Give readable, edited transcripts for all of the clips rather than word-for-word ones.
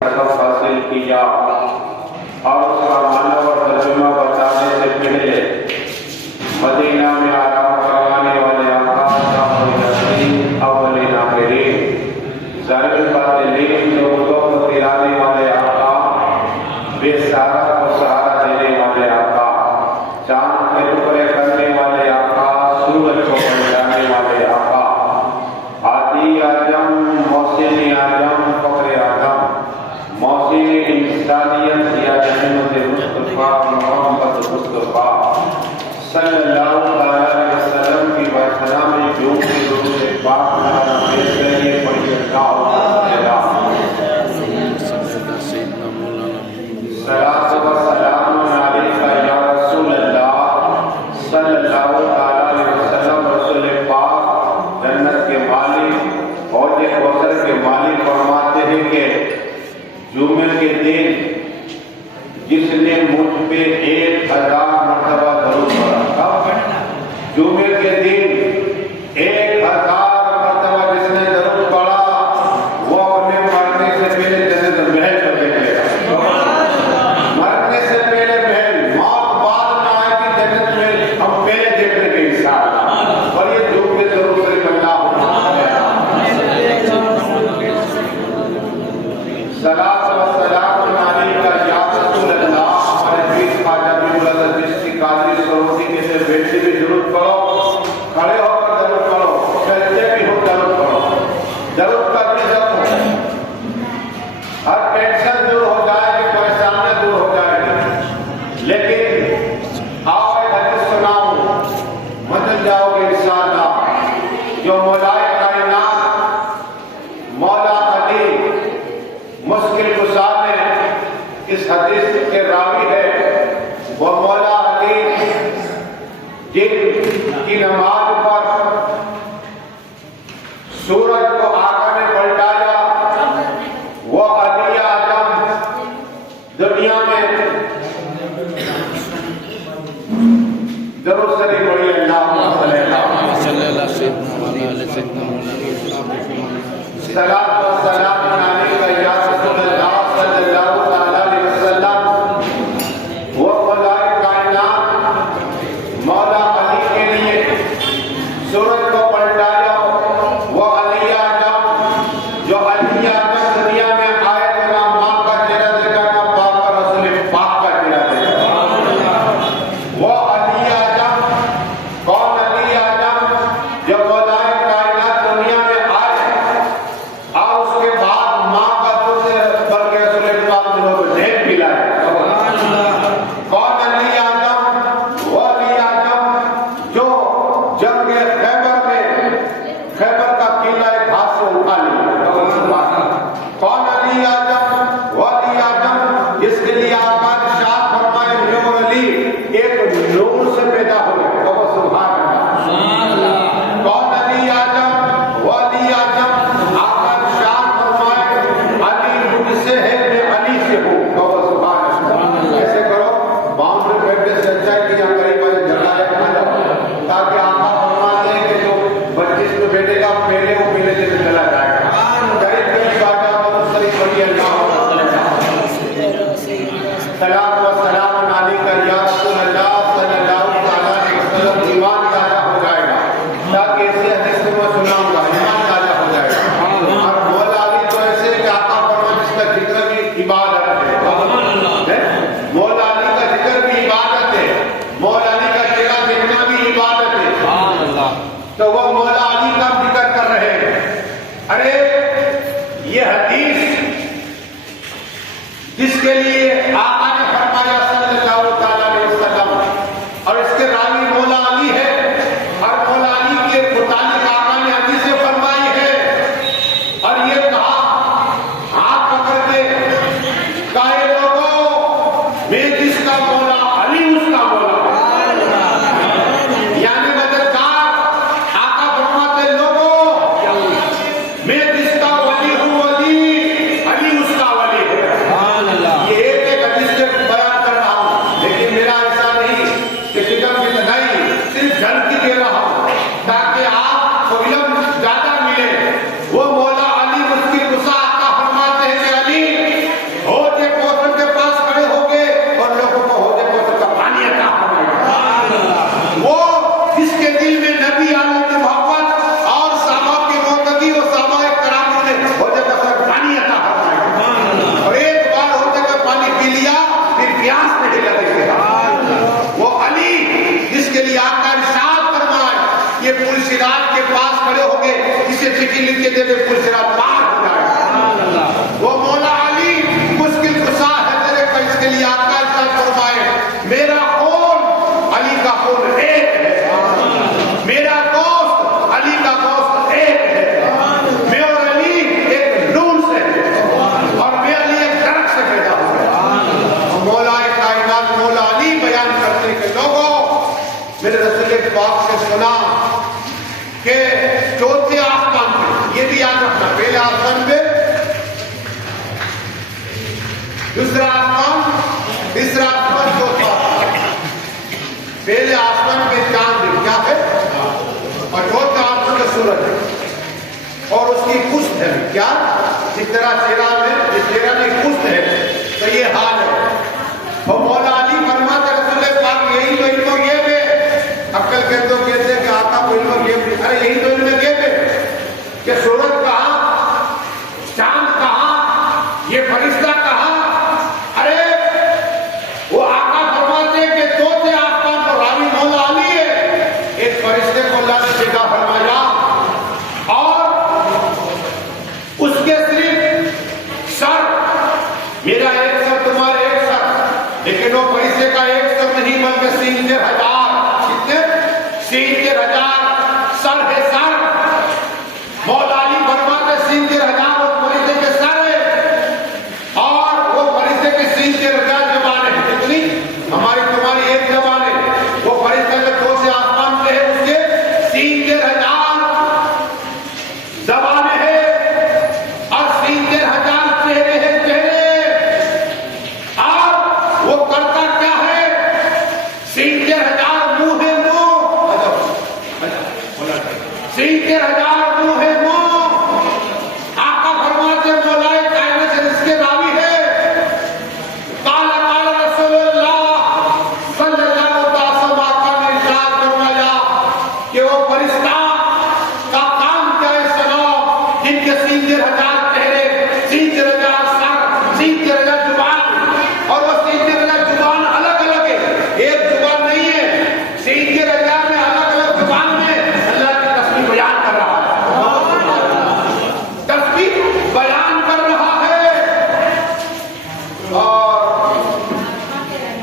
حاصل کیا اور اس کا معنی اور ترجمہ بتانے سے پہلے مدینہ میں آرام کروانے والے آقا اولین آخرین ظاہر باطنین لوگوں کو دلانے والے آقا بے سہارا کو سہارا دینے والے آقا چاند کے ٹکڑے کرنے والے آقا سورج کو پہچانے والے آقا عادی اعظم محسن اعظم فخر اعظم محسن انسانیت یا احمد مصطفیٰ محمد مصطفیٰ صلی اللہ علیہ وسلم کی برسنا میں جو کی درود پاک نارا پیش کریے پڑھیے صلاۃ و سلام علیک یا رسول اللہ صلی اللہ علیہ وسلم۔ رسول پاک جنت کے مالک حوض کوثر کے مالک فرماتے ہیں کہ جمعے کے دن جس نے مجھ پہ 1000 مرتبہ درود پڑھا، جمعے کے دن 1000 مرتبہ جس نے درود پڑھا وہ اپنے مرنے سے پہلے جنت محل کو دیکھے گا۔ مرنے سے پہلے محل، موت بعد میں آئے گی، جنت محل ہم پہلے دیکھنے کے حساب اور یہ جمعے درود صلی اللہ صلاۃ و سلام علیک یا رسول اللہ۔ ہمارے پیر خواجہ ابوالحسن چشتی قادری سروسی کے سے بیٹھے بھی درود پڑھو، کھڑے ہو کر درود پڑھو، چلتے بھی ہو درود پڑھو۔ درود کا رزق ہر ٹینشن دور ہو جائے گی، پریشانی دور ہو جائے گی، لیکن آؤ ایک حدیث سناؤں، بدل جاؤ گے انشاءاللہ۔ جو مولائے کائنات مولا علی مشکل گزار میں اس حدیث کے راوی ہے، وہ مولا علی جن کی نماز پر سورج کو آقا نے پلٹایا، وہ علی اعظم دنیا میں درود شریف پڑھیے اللہم صلی اللہ صلاۃ و سلام علیک یا رسول اللہ صلی اللہ علیہ وسلم۔ وہ خدائے کائنات مولا علی کے لیے سورج کو پلٹایا، وہ علی اعظم جو علی اعظم دنیا میں آئے تو نہ ماں کا چہرہ دیکھا نہ باپ کا، رسول پاک کا چہرہ دیکھا۔ وہ علی اعظم کون؟ علی اعظم جو خدائے کائنات دنیا میں آئے اور اس کے بعد پھر رسول پاک سے سنا کہ چوتھے آسمان پہ، یہ بھی یاد رکھنا، پہلے آسمان پہ، دوسرا آسمان، تیسرا آسمان، چوتھا آسمان۔ پہلے آسمان پہ چاند کیا ہے اور چوتھا آسمان پہ سورج ہے اور اس کی پشت ہے کیا، جس طرح چہرہ میں پشت ہے تو یہ حال ہے۔ اور مولا علی فرماتے رسول پاک یہی تو علم و غیب ہے۔ عقل کے تو کہتے ہیں کہ آقا کو علم و غیب نہیں، ارے یہی تو علم و غیب ہے کہ سورج کہاں، چاند کہاں، یہ فرشتہ کہاں۔ ارے وہ آقا فرماتے کہ چوتھے آسمان پر راوی مولا علی ہے، ایک فرشتے کو اللہ نے بھیجا فرمایا اور اس کے صرف سر، میرا ایک سر تمہارے ایک سر، لیکن وہ فرشتے کا ایک سر نہیں بلکہ 60,000، کتنے 60,000 سر ہے سر۔ مولا علی فرماتے 60,000 اس فرشتے کے سر ہے اور وہ فرشتے کے 60,000 زبانیں ہیں۔ کتنی؟ ہماری تمہاری ایک زبان ہے، وہ فرشتے کے چوتھے آسمان پہ ہے، اس کے 60,000 زبانیں ہیں اور 60,000 چہرے ہیں چہرے، اور وہ کرتا کیا ہے، 60,000 منہ ہے منہ، 60,000 منہ ہے منہ۔ آقا فرماتے مولا کائنات سے اس کے راوی ہے، قال رسول اللہ صلی اللہ علیہ وسلم، آقا نے ارشاد فرمایا کہ وہ فرشتہ کا کام کیا ہے، سنو، جن کے 60,000 چہرے، 60,000 سر، 60,000 زبان، اور وہ 60,000 زبان الگ الگ ہے، ایک زبان نہیں ہے، 60,000 میں الگ الگ زبان میں اللہ کی تسبیح بیان کر رہا ہے، تسبیح بیان کر رہا ہے۔ اور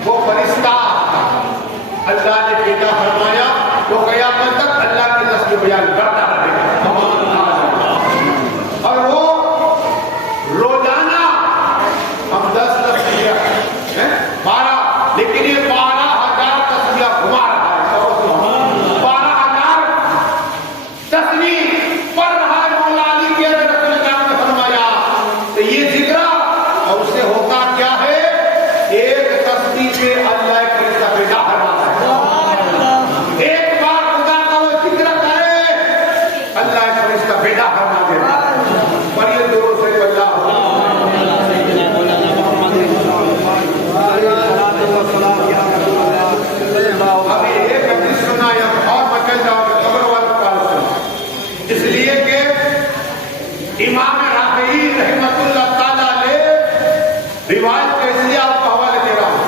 وہ فرشتہ اللہ نے بھیجا فرمایا وہ قیامت تک اللہ کی تسبیح بیان کرتا رہے گا، اور وہ روزانہ ہم 10 تسبیح 12، لیکن یہ 12,000 تسبیح گھما رہا ہے، 12,000 تسبیح پڑھ رہا ہے مولا علی کے رسول اللہ نے فرمایا۔ تو یہ ذکر اور اس سے ہوتا کیا ہے، ایک تسبیح پہ اللہ ایک فرشتہ بھیجا رہا ہے، ایک بار خدا کا وہ ذکر کرے اللہ ایک فرشتہ بھیجا کرنا دے رہا ہے۔ پر یہ درود سے اللہ ابھی ایک حدیث سنا یا اور بچل جاؤ گے قبر والوں کا سنا، اس لیے کہ امام رافعی رحمۃ اللہ تعالیٰ علیہ روایت کیسی آپ کو حوالے دے رہا ہوں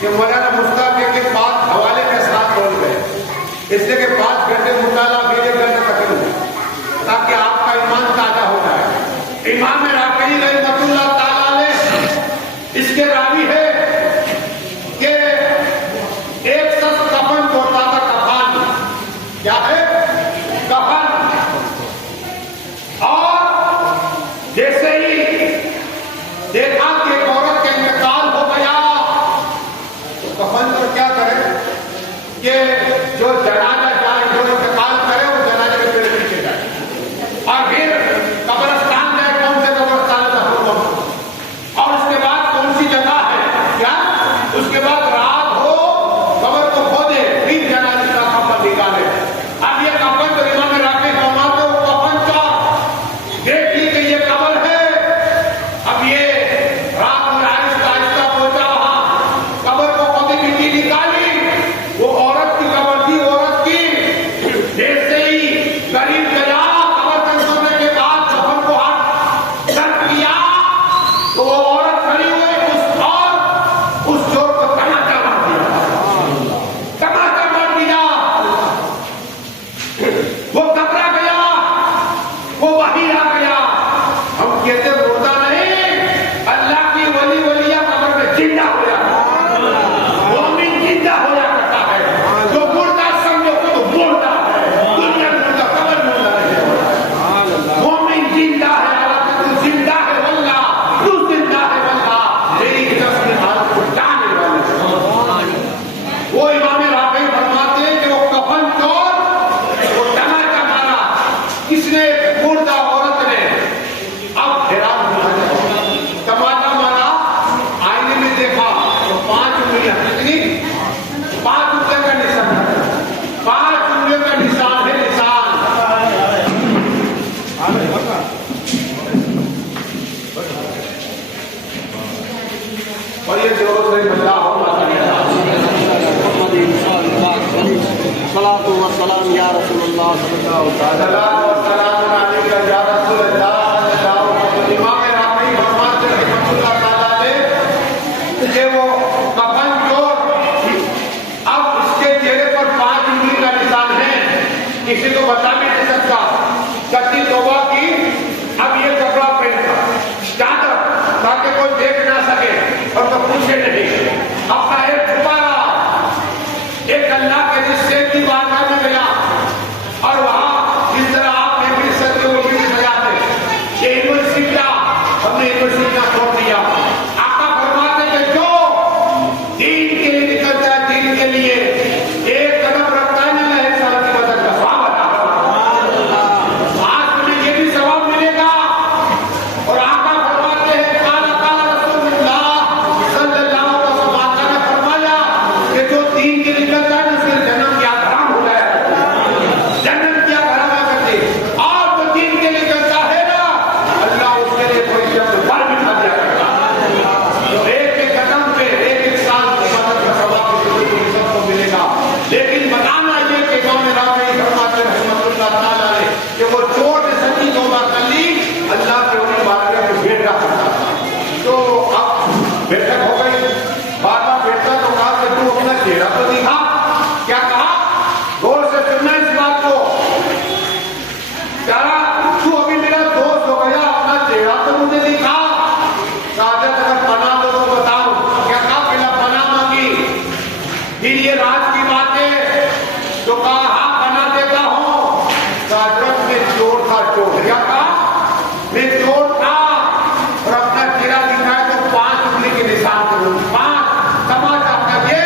کہ مولانا مصطفی کے 5 حوالے کے ساتھ بول گئے، اس لیے کہ 5 گھنٹے مطالعہ میرے گھر میں ختم ہو تاکہ آپ کا ایمان تازہ ہو جائے۔ امام رافعی رحمۃ اللہ تعالیٰ علیہ اس کے راوی ہے کہ ایک شخص کفن توڑتا تھا، کفن کیا ہے، کفن، اور جیسے ہی دیکھا کہ ایک عورت کا انتقال ہو گیا تو کفن پر کیا کرے کہ جو جنازہ جائے، جو انتقال کرے وہ جنازے کے پیڑ پیچھے جائے اور پھر قبرستان جائے، کون سے قبرستان کا حکم، اور اس کے بعد کون سی جگہ ہے کیا، اس کے بعد رات ہو قبر کو کھودے، پھر جنازے کا کفن نکالے۔ اب یہ کفن تو امام رافعی فرماتے وہ کفن کا دیکھ لی کہ یہ قبر ہے، اب یہ اور یہ درود شریف اللہم صلی علی صلاۃ و سلام یا رسول اللہ صلی اللہ علیہ وسلم. صلاۃ و سلام علیکہ یا رسول اللہ صلی اللہ علیہ وسلم. امام رافعی فرماتے ہیں رحمۃ اللہ تعالیٰ علیہ کہ وہ کفن چور اب اس کے چہرے پر 5 انگلی کا نشان ہے، کسی کو بتا بھی نہیں سکتا. کتی توبہ کی، اب یہ کپڑا پہنتا چادر تاکہ کوئی دیکھ نہ سکے اور تو پوچھے نہیں، اپنا ایک چھپا رہا. ایک اللہ کے رشتے کی بارگاہ میں گیا اور وہاں جس طرح آپ نے بھی سکتے وہ بھی سجاتے یہ یونیورسٹی کیا، ہم نے یونیورسٹی کا چھوڑ دیا. آقا فرماتے کہ جو دین کے لیے نکلتا ہے، دین کے لیے ایک قدم رکھتا ہے نا، 1 سال کی مدد کا ثواب عطا کرتا ہے. آج تمہیں یہ بھی ثواب ملے گا. اور آقا فرماتے ہیں قال رسول اللہ صلی اللہ علیہ وسلم، آقا نے فرمایا کہ جو دین کے نکلتا ہے نا، اس کے جنم کیا حرام ہو جائے گا، جنم کیا حرام کرتے. اور جو دین کے نکلتا ہے نا، اللہ اس کے لیے کوئی شخص بر بٹھا دیا کرتا ہے. تو ایک قدم پہ 1 سال کی مدد کا ثواب سب کو ملے گا. لیکن بتانا یہ کہ امام رافعی فرماتے ہیں رحمۃ اللہ تعالیٰ علیہ کہ وہ چور نے سچی توبہ کر لی، اللہ کے ولی بارگاہ میں بیٹھ رہا کرتا تھا. تو اب بیٹھک ہو گئی، بار بار بیٹھتا تو کہا کہ تو اپنا چہرہ تو دکھا. کیا کہا؟ غور سے سننا اس بات کو. کہا تو ابھی میرا دوست ہو گیا، اپنا چہرہ تو مجھے دکھا. کہا اگر پناہ دو تو بتاؤ. کیا کہا؟ پہلا پناہ مانگی، پھر یہ راز کی باتیں. تو کہا ہاں پناہ دیتا ہوں. کہا حضرت میں چور تھا. چور کیا کہا؟ میں چور تھا اور اپنا چہرہ دکھایا تو 5 انگلی کے نشان کروں. 5 تماچا کا یہ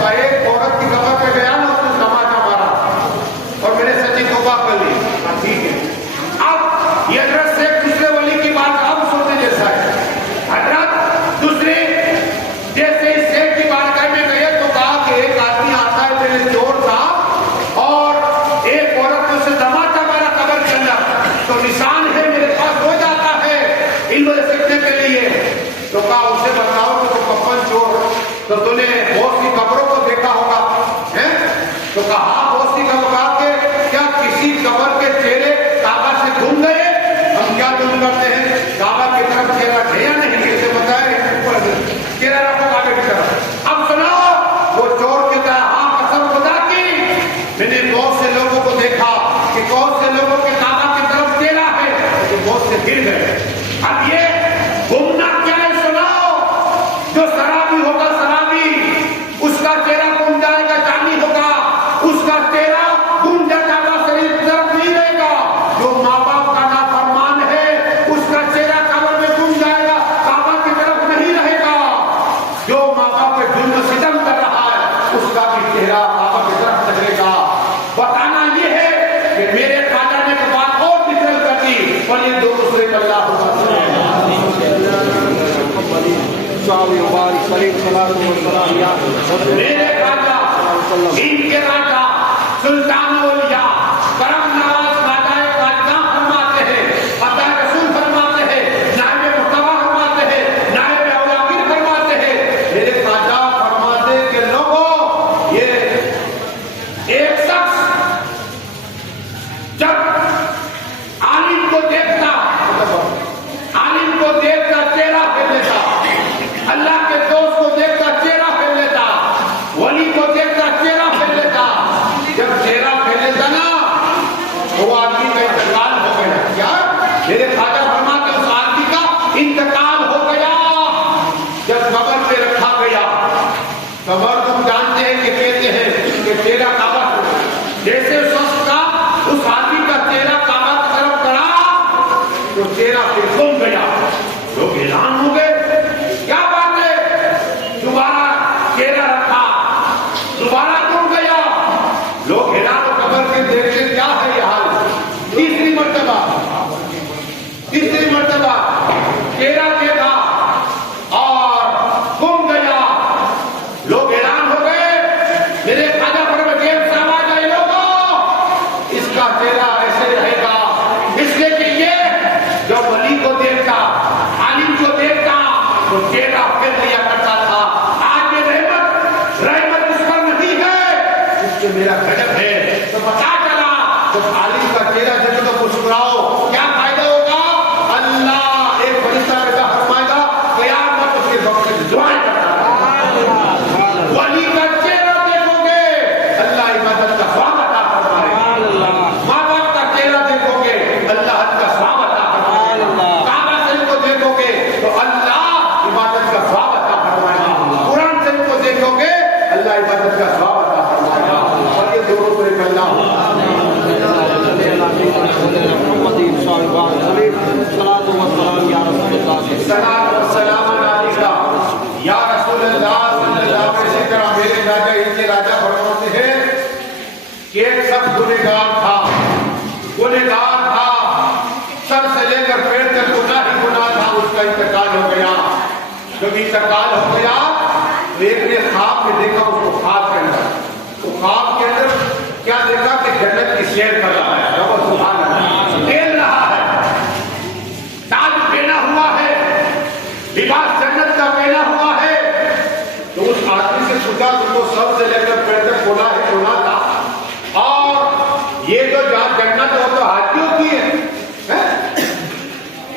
تو ایک عورت کی قبر پہ گیا نا، اس نے تماچا مارا اور میں نے سچی توبہ کر لی. ٹھیک ہے. اب یہ حضرت سے دوسرے ولی کی بات اب سننے جیسا ہے. حضرت دوسرے جیسے اس شیخ کی بارگاہ میں گئے تو کہا کہ ایک آدمی آتا ہے، پہلے چور تھا اور ایک عورت نے اسے تماچا مارا قبر کے اندر، تو نشان ہے میرے پاس ہو جاتا ہے علم سیکھنے کے لیے. تو کہا اسے بتاؤ کہ تو کفن چور، تو تو نے بہت سی قبروں کو دیکھا ہوگا ہیں؟ تو کہا ہاں بہت سی قبر. کہا کہ کیا کسی قبر کے چہرے کعبہ سے گھوم گئے؟ ہم کیا گھوم کرتے ہیں؟ کعبہ کی طرف چہرہ ہے یا نہیں؟ کیسے بتائے؟ چہرہ رکھو کعبے کی طرف. اب سناؤ. وہ چور کہتا ہے ہاں قسم خدا کی میں نے بہت سے لوگوں کو دیکھا کہ بہت سے لوگوں کے کعبہ کی طرف چہرہ ہے، لیکن بہت سے گر گئے. اب یہ گھومنا کیا ہے؟ سناؤ. جو شرابی ہوگا، شرابی اس کا چہرہ گم جائے گا. جانی ہوگا اس کا چہرہ گم جائے گا، شریف طرف نہیں رہے گا. جو ماں باپ کا نافرمان ہے اس کا چہرہ قبر میں گم جائے گا، کعبہ کی طرف نہیں رہے گا. جو ماں باپ پہ ظلم و ستم کر رہا ہے اس کا بھی چہرہ کعبہ کی طرف رہے گا. بتانا یہ ہے کہ میرے خواجہ نے ایک بات اور ڈیٹیل کر دی اور یہ دو دوسرے اللہ میرے خواجہ دین کے راجا سلطان اولیاء کرم نواز خواجہ خواجہ فرماتے ہیں، عطا رسول فرماتے ہیں، نائب مرتبہ فرماتے ہیں، نائب اولیاء فرماتے ہیں. میرے خواجہ فرماتے ہیں کہ لوگوں یہ ایک شخص جب عالم کو دیکھتا چہرہ پھیر لیتا، اللہ کے دوست کو دیکھتا چہرہ پھیر لیتا، ولی کو دیکھتا چہرہ پھیر لیتا. جب چہرہ پھیر لیتا نا وہ آدمی کا انتقال ہو گیا. کیا؟ میرے خواجہ فرماتے اس آدمی کا انتقال ہو گیا. جب قبر پہ رکھا گیا، قبر تم جانتے ہیں کہ کہتے ہیں کہ چہرہ کعبہ جیسے اس وقت کا اس آدمی کا چہرہ کعبہ کی طرف کرا تو چہرہ پھر گم گیا. لوگ حیران ہو گئے، کیا بات ہے؟ دوبارہ چہرہ رکھا، دوبارہ گم گیا. لوگ حیران ہو قبر کے دیکھتے کیا ہے یہ حال. تیسری مرتبہ چہرہ دیکھا اور گم گیا. لوگ حیران ہو گئے. میرے خواجہ پر میں گیم سمجھ آئے لوگوں اس کا چہرہ ایسے رہے گا، اس لیے کہ یہ جو ولی کو دیکھتا، عالم کو دیکھتا تو چہرہ پھر لیا کرتا جب عالم کا چہرہ دیکھو تو مسکراؤ، کیا فائدہ ہوگا؟ اللہ ایک فرشتہ پیدا فرمائے گا، قیامت اس کے وقت سے دعائیں کرتا ہے۔ ولی کا چہرہ دیکھو گے، اللہ عبادت کا ثواب عطا فرمائے گا۔ ماں باپ کا چہرہ دیکھو گے، اللہ حج کا ثواب عطا فرمائے گا۔ کعبہ شریف کو دیکھو گے تو اللہ عبادت کا ثواب عطا فرمائے گا۔ قرآن شریف کو دیکھو گے، اللہ عبادت کا ثواب عطا فرمائے گا۔ اور یہ دونوں پر ایک اللہ صلاۃ و سلام علیکہ یا رسول اللہ صلی اللہ علیہ وسلم۔ اسی طرح میرے راجا ان کے راجا فرماتے ہیں کہ ایک شخص گنہگار تھا، گنہگار تھا، سر سے لے کر پیر تک گناہ ہی گناہ تھا، اس کا انتقال ہو گیا۔ جب انتقال ہو گیا تو ایک نے خواب میں دیکھا اس کو، خواب کے اندر تو خواب کے اندر کیا دیکھا کہ جنت کی سیر کر رہا ہے، سبحان اللہ، کھیل رہا ہے، تاج پہنا ہوا ہے، لباس جنت کا پہنا ہوا ہے۔ تو اس آدمی سے پوچھا تم کو سر سے لے کر پیر تک گناہ ہی گناہ تھا، اور یہ جو جہاں جنت ہو تو ہاتھیوں کی ہے،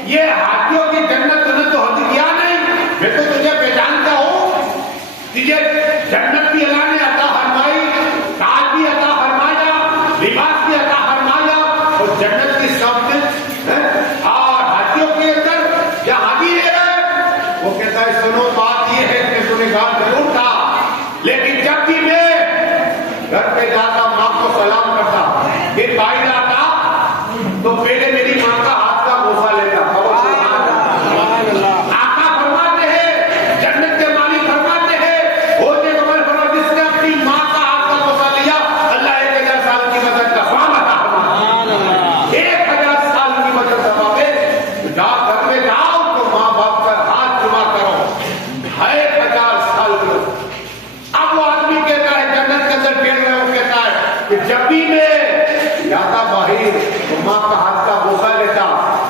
یہ ہاتھیوں کی جنت تم نے تو حد کیا نہیں، میں تو تجھے پہچانتا ہوں، تجھے جنت بھی اللہ نے عطا فرمائی، تاج بھی عطا فرمایا، لباس بھی عطا فرمایا، اور جنت کی سمت اور ہاتھیوں کے اندر یہاں بھی ہے۔ وہ کہتا ہے سنو بات یہ ہے کہ گنہگار ضرور تھا، لیکن جب بھی میں گھر پہ جاتا ماں کو سلام کرتا، پھر باہر آتا تو پہلے میری ماں کا ہاتھ کا بوسہ لیتا۔ آقا فرماتے ہیں، جنت کے مالک فرماتے ہیں، ہوتے عمر فرما جس نے اپنی ماں کا ہاتھ کا بوسہ لیا، اللہ 1000 سال کی مدد کا ثواب عطا فرمائے۔ 1000 سال کی مدد کا ثواب ہے۔ جاؤ گھر میں جاؤ تو ماں باپ کا ہاتھ جمع کرو، 1000 سال کی۔ اب وہ آدمی کہتا ہے جنت کے اندر کھیل رہے ہو، کہتا ہے کہ جب بھی میں جاتا باہر تو ماں کا ہاتھ کا بوسہ لیتا،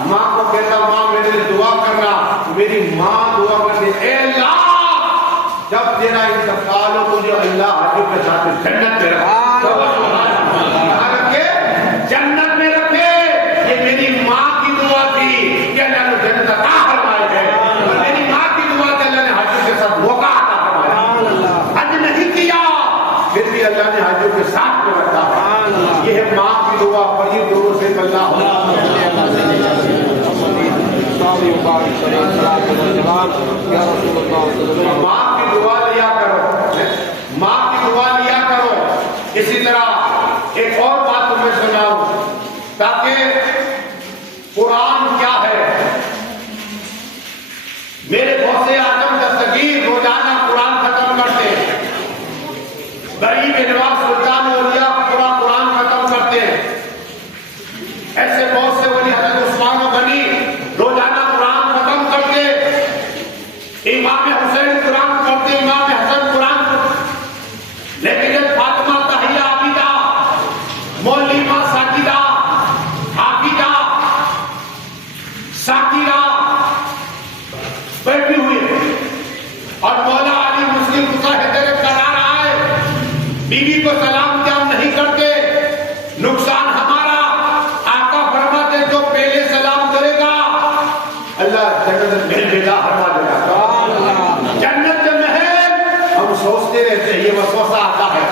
ماں کو کہتا ماں میرے لیے دعا کرنا، میری ماں دعا کرتی، اے اللہ جب تیرا انتقال ہو مجھے اللہ حاجب کے ساتھ جنت میں رکھے، جنت میں رکھے۔ یہ میری ماں کی دعا تھی کہ اللہ نے جنت عطا فرمائی ہے، اور میری ماں کی دعا تھی اللہ نے حاجب کے ساتھ موقع عطا فرمایا۔ حج نہیں کیا پھر بھی اللہ نے حاجب کے ساتھ میں رکھا۔ یہ ہے ماں کی دعا، اور یہ دونوں سے اللہ ماں کی دعا لیا کرو، ماں کی دعا لیا کرو۔ اسی طرح ایک اور بات تمہیں سناؤں تاکہ قرآن کیا ہے۔ میرے غوث اعظم دستگیر روزانہ قرآن ختم کرتے ہیں، غریب نواز سلطان اولیاء پورا قرآن ختم کرتے ہیں، ایسے بہت سے ولی حضرت عثمان غنی روزانہ قرآن ختم کرتے، امام حسین قرآن پڑھتے، امام حسن قرآن پڑھتے۔ لیکن جب فاطمہ طاہرہ عابدہ، مولویہ ساجدہ، حافظہ، ساکرہ بیٹھی ہوئی ہے اور مولا علی مسلم مظاہرے کرا رہا ہے، بیوی کو سلام کیا نہیں کرتے، نقصان ہمارا۔ آقا فرماتے جو پہلے سلام کرے گا اللہ جنت میں بلا فرما دے گا۔ جنت میں ہے، ہم سوچتے رہتے ہیں، یہ وسوسہ آتا ہے،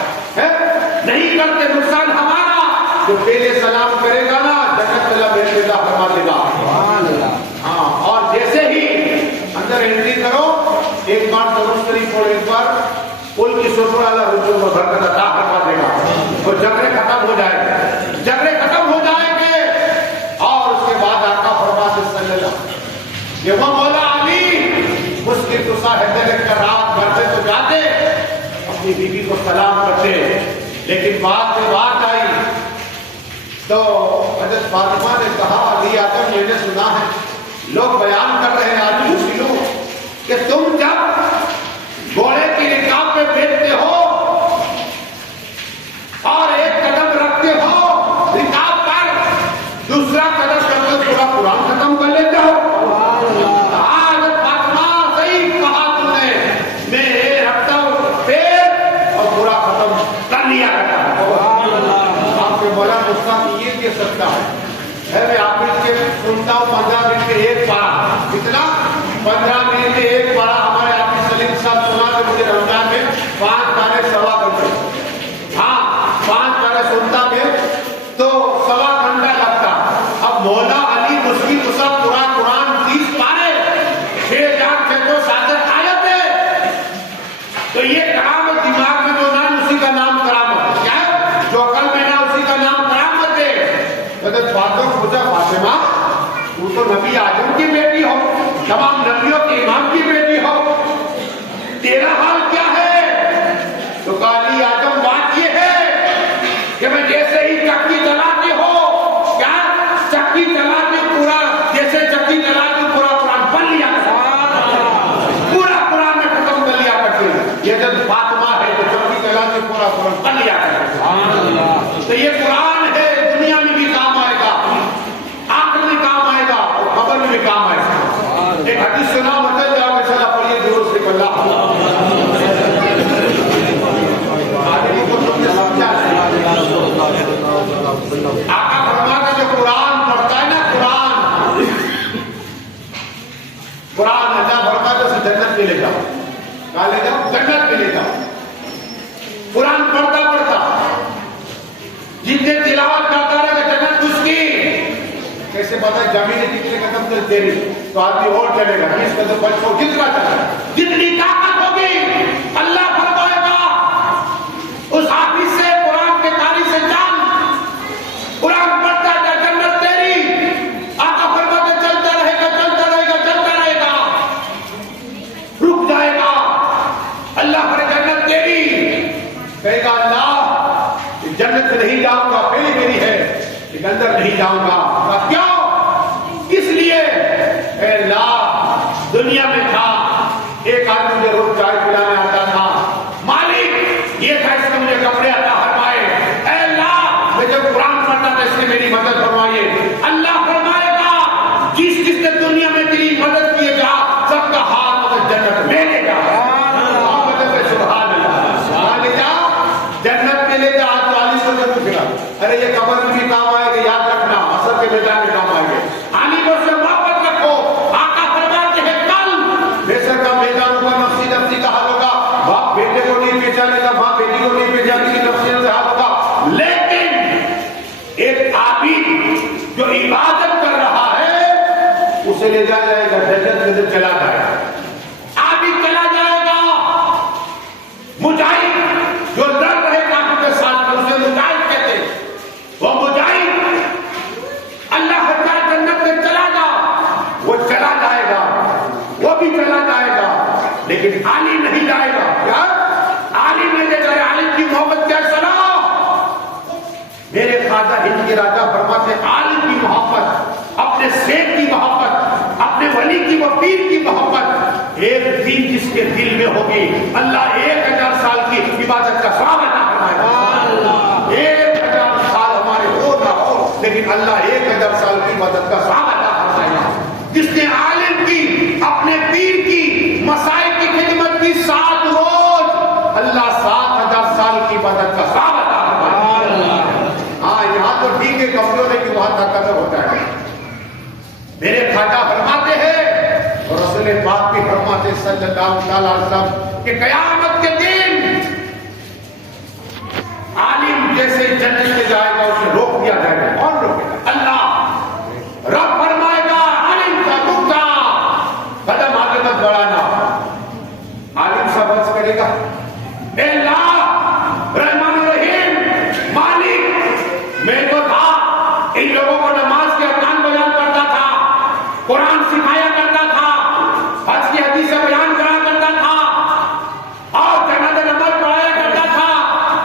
نہیں کرتے، نقصان ہمارا۔ جو پہلے سلام کرے گا نا جنت اللہ میں بلا فرما دے گا۔ ہاں، اور جیسے ہی اندر انٹری کرو ایک بار درود شریف پڑھو، ایک بار قل کی سورہ اللہ رسول میں برکت عطا فرما دے گا، اور جھگڑے ختم ہو جائیں گے، جھگڑے ختم ہو جائیں گے۔ اور اس کے بعد آقا فرماتے صلی اللہ علیہ وسلم کہ وہ مولا علی مشکل کشا ہے کر رات گھر سے تو جاتے، اپنی بیوی کو سلام کرتے، لیکن بعد میں بات آئی تو حضرت فاطمہ نے کہا علی اعظم میں نے سنا ہے لوگ بیان کر رہے ہیں آج مسلموں کہ تم جب گھوڑے کی رکاب پہ بیٹھتے ہو اور ایک قدم رکھتے ہو رکاب پر، دوسرا قدم کرتے پورا قرآن ختم کر لیتے ہو۔ حضرت فاطمہ صحیح کہا تم نے، میں رکھتا ہوں پیر اور پورا ختم کر لیا کرتا ہوں۔ آپ کے مولا مصطفیٰ میں آپ کے سنتا ہوں 15 منٹ میں ایک پارا. کتنا؟ 15 منٹ میں ایک پارا. ہمارے آپ سلیم صاحب سنا کہ مجھے رمضان میں 5 پارے سوا گھنٹے. ہاں 5 پارے سنتا میں تو سوا گھنٹہ لگتا. اب مولا علی مسکی مصحف پورا قرآن 30 پارے 6,600 آیتیں. تو یہ کرامت دماغ میں جو نہ اسی کا نام کرامت. کیا ہے؟ جو عقل میں نہ اسی کا نام کرامت ہے. حضرت فاطمہ تو نبی آدم کی بیٹی ہو, تمام نبیوں کے امام کی بیٹی ہو, تیرا حال کیا ہے؟ تو کالی آدم بات یہ ہے کہ میں جیسے ہی چکی چلاتی ہو, کیا چکی چلاتی پورا, جیسے چکی چلاتی پورا قرآن پڑھ لیا, پورا قرآن میں ختم کر لیا کرتی. یہ جب فاطمہ ہے تو چکی چلاتی پورا قرآن پڑھ لیا کرتی. تو یہ قرآن ہے, دنیا میں بھی کام آئے گا, آخر میں کام آئے گا, اور قبر میں بھی کام آئے گا. ایک حدیث سنا مطلب جاؤ کہ چلا پڑھیے ضرور سے اللہ آقا فرماتا جو قرآن پڑھتا ہے نا, قرآن اللہ فرماتا اسے جنت میں لے جاؤ. کہاں لے جاؤ؟ جنت میں لے جاؤ. قرآن پڑھتا پڑھتا جتنے تلاوت کرتا رہے گا جنت اس کی. کیسے پتا ہے؟ زمین جتنے قدم چل تیری تو آدمی اور چلے گا. 20 قدم بچوں جتنا چلے, جتنی طاقت ہوگی اللہ فرمائے گا اس حافظ سے, قرآن کے قاری سے جان. قرآن پڑھتا ہے جنت تیری. آقا فرماتے چلتا رہے گا, چلتا رہے گا, چلتا رہے گا, رک جائے گا. اللہ فرمائے جنت تیری. کہے گا اللہ جنت نہیں جاؤں گا, پہلی میری ہے, لیکن اندر نہیں جاؤں گا. کیوں؟ اس لیے اے اللہ دنیا میں تھا ایک آدمی مجھے روز چائے پلانے آتا تھا, مالک یہ تھا اس نے مجھے کپڑے عطا فرمائے. اے اللہ میں جب قرآن پڑھتا تھا اس نے میری مدد فرمائیے. اللہ فرمائے گا جس جس نے دنیا میں تیری مدد کیے جا سب کا ہاتھ مدد جنت میں لے جا. سبحان اللہ. لے جا جنت میں لے جا. 40 کو ضرور پھرا. ارے یہ قبر میں بھی کام آئے گا, یاد رکھنا. اثر کے میدان میں کام آئے گے. علی کو سے محبت رکھو. آقا فرماتے ہیں کل بیسر کا میدان ہوگا, نفسی نفسی کا حال ہوگا. باپ بیٹے کو نہیں پہچانے گا, ماں بیٹی کو نہیں پہچانے گی, نفسی سے حال ہوگا. لیکن ایک عابد جو عبادت کر رہا ہے اسے لے جایا جائے گا جنت میں سے چلا جائے گا. عابد چلا جائے گا. مجاہد جو لڑ رہے کافر کے ساتھ اسے مجاہد کہتے ہیں. وہ مجاہد اللہ فرمائے جنت میں چلا جا, وہ چلا جائے گا, وہ بھی چلا جائے گا, لیکن علی نہیں جائے گا. کیا علی نہیں لے جائے؟ علی کی محبت کیا سنا. میرے خواجہ ہند کے راجہ فرماتے علی کی محبت, اپنے شیخ کی محبت, اپنے ولی کی و پیر کی محبت ایک دن جس کے دل میں ہوگی اللہ 1000 سال کی عبادت کا ثواب عطا فرمائے گا. 1000 سال ہمارے ہو نہ ہو, لیکن اللہ 1000 سال کی عبادت کا ثواب عطا فرمائے گا. جس نے عالم کی, اپنے پیر کی, مسائل کی خدمت کی 7 روز, اللہ 7000 سال کی عبادت کا ثواب عطا فرمائے گا. ہاں یہاں تو ٹھیک ہے کمزور ہے کہ وہاں طاقتور ہوتا ہے. میرے خواجہ فرماتے ہیں اور رسول پاک بھی فرماتے صلی اللہ علیہ وسلم کہ قیامت کے دن عالم جیسے جنت میں جائے گا اسے روک دیا جائے گا. کون روکے گا؟ اللہ. رب فرمائے گا عالم کا رک جا, قدم آگے مت بڑھانا. عالم سا بس کرے گا اے اللہ رحمان الرحیم مالک, میں تو تھا ان لوگوں کو نماز کے ارکان بیان کرتا تھا, قرآن سکھایا کرتا تھا, حج کی حدیثیں بیان کرا کرتا تھا, اور جنازہ نماز پڑھایا کرتا تھا.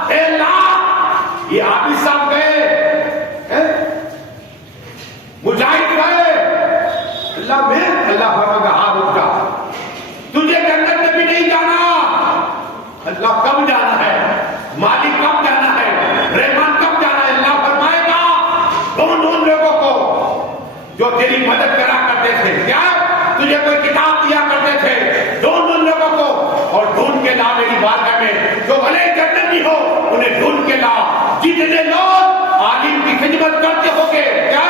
اے اللہ یہ حافظ صاحب گئے, مجاہد گئے, اللہ میں اللہ فرمائے گا ہاں رک جا, تجھے جنت میں بھی نہیں جانا. اللہ کب جانا ہے؟ مالک کب جانا ہے؟ رحمان کب جانا ہے؟ اللہ فرمائے گا ان لوگوں کو جو تیری مدد کرا کرتے تھے, کیا تجھے کوئی کتاب دیا کرتے تھے, ان لوگوں کو, اور ڈھونڈ کے لا میری بارگاہ میں, جو بھلے جنتی ہو انہیں ڈھونڈ کے لا. جتنے لوگ عالم کی خدمت کرتے ہو گے, کیا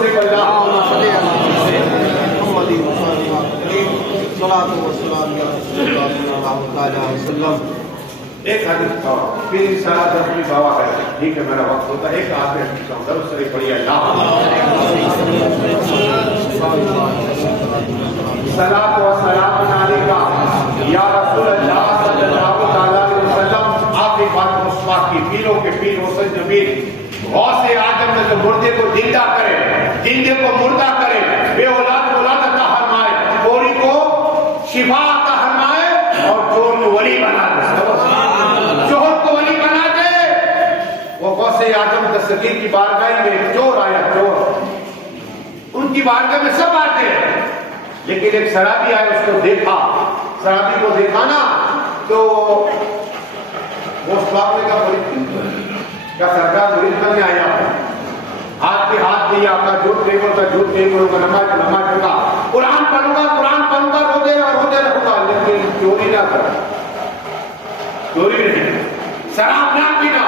دوسرے کو اللہ اللهم صل على محمد صلاۃ و سلام یا رسول اللہ صلی اللہ تعالی علیہ وسلم. ایک حدیث کا پھر انسان جب بھی دعا کرے ٹھیک ہے میرا وقت ہوتا ہے ایک آخر حدیث کا درود شریف پڑھیے اللہ صلاۃ و سلام علیکہ یا رسول اللہ صلی اللہ تعالی علیہ وسلم. آپ ایک بات مصطفیٰ کی پیروں کے پیر حسین جمیل غوث اعظم نے جو مردے کو زندہ کرے زندے کو مردہ کرے بے اولاد اولاد عطا فرمائے کوری کو شفا عطا فرمائے اور چور کو ولی بنا دے چور کو ولی بنا دے. وہ غوث اعظم دستگیر کی بارگاہ میں ایک چور آیا چور ان کی بارگاہ میں سب آتے ہیں لیکن ایک شرابی آیا اس کو دیکھا شرابی کو دیکھا نا تو وہ اس باپ نے کہا کیا سرکار مرید بننے آیا ہاتھ پہ ہاتھ دیا کا جھوٹ نہیں بولتا جھوٹ نہیں بولوں گا نماز نماز پڑھوں گا قرآن پڑھوں گا روزے رکھوں گا لیکن چوری نہ کر چوری نہیں شراب نہ پینا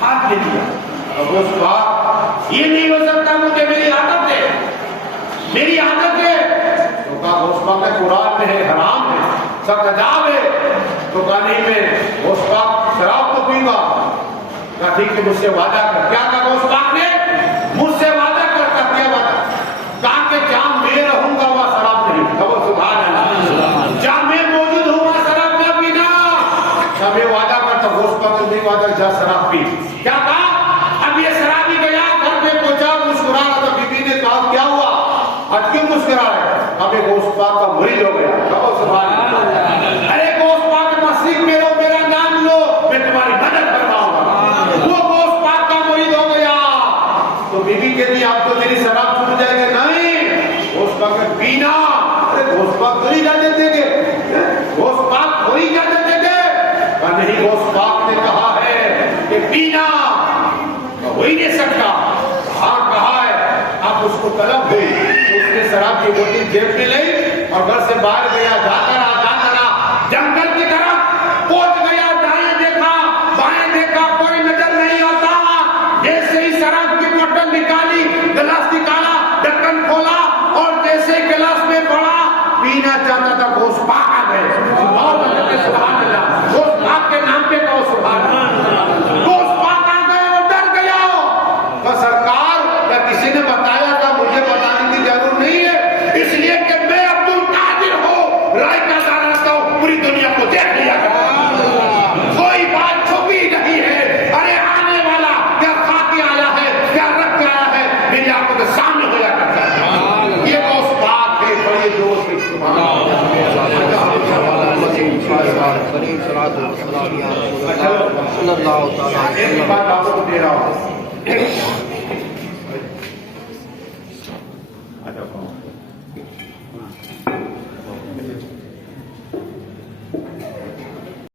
ہاتھ دے دیا. اب اس باپ یہ نہیں ہو سکتا مجھے میری عادت ہے میری عادت ہے تو کہا اس باپ میں قرآن میں ہے حرام ہے سب عذاب ہے تو کہا نہیں میں اس باپ شراب تو پیوں گا. کہا ٹھیک ہے مجھ سے وعدہ کر. کیا کہا اس باپ نے مجھ سے وعدہ کرتا کیا وعدہ کہا کہ جہاں میں رہوں گا وہاں شراب نہیں. کہا سبحان اللہ جہاں میں موجود ہوں وہاں شراب نہ پینا. کہا میں وعدہ کرتا اس باپ نے نہیں وعدہ جہاں شراب پی. کیا کہا اب یہ شرابی گیا گھر میں پہنچا مسکرا رہا تھا بیوی نے کہا کیا ہوا آج کیوں مسکرا رہے اب ایک اس باپ کا مرید ہو گیا. کہا سبحان اللہ ارے اس باپ مسیح میں لو میرا نام لو میں تمہاری مدد فرماؤں گا. وہ گوشت پاک کا مرید ہو گیا تو بیوی کہتی اب تو میری شراب چھوٹ جائے گی. نہیں گوشت پاک میں پینا. ارے گوشت پاک تھوڑی جاتے دیں گے گوشت پاک تھوڑی جاتے دیں گے. نہیں گوشت پاک نے کہا ہے کہ پینا وہی نہیں سکتا. ہاں کہا ہے اب اس کو طلب ہوئی اس نے شراب کی بوتل جیب میں لی اور گھر سے باہر گیا جاتا رہا جنگل کی طرف پہنچ گیا. دائیں دیکھا بائیں دیکھا کوئی نظر نہیں آتا. جیسے ہی شراب کی بوتل نکالی گلاس نکالا ڈھکن کھولا اور جیسے گلاس میں پڑا پینا چاہتا تھا گوشت پاک آ گئے. سبحان اللہ گوشت پاک کے نام پہ کہو سبحان اللہ. گوشت پاک آ گئے اور ڈر گیا. سرکار یا کسی نے بتایا تھا مجھے بتانے کی ضرورت نہیں ہے اس لیے کہ میں عبد القادر ہوں رائے کا دار رکھتا ہوں پوری دنیا کو دیکھ لیا کوئی بات چھپی نہیں ہے. ارے آنے والا کیا کھا کے آیا ہے کیا رکھ کے آیا ہے میری آنکھوں کے سامنے ہوا کرتا ہے. یہ گوشت پاک ہے بڑے دوست صلی اللہ تعالی علیہ وسلم. ایک بات آپ کو دے رہا ہوں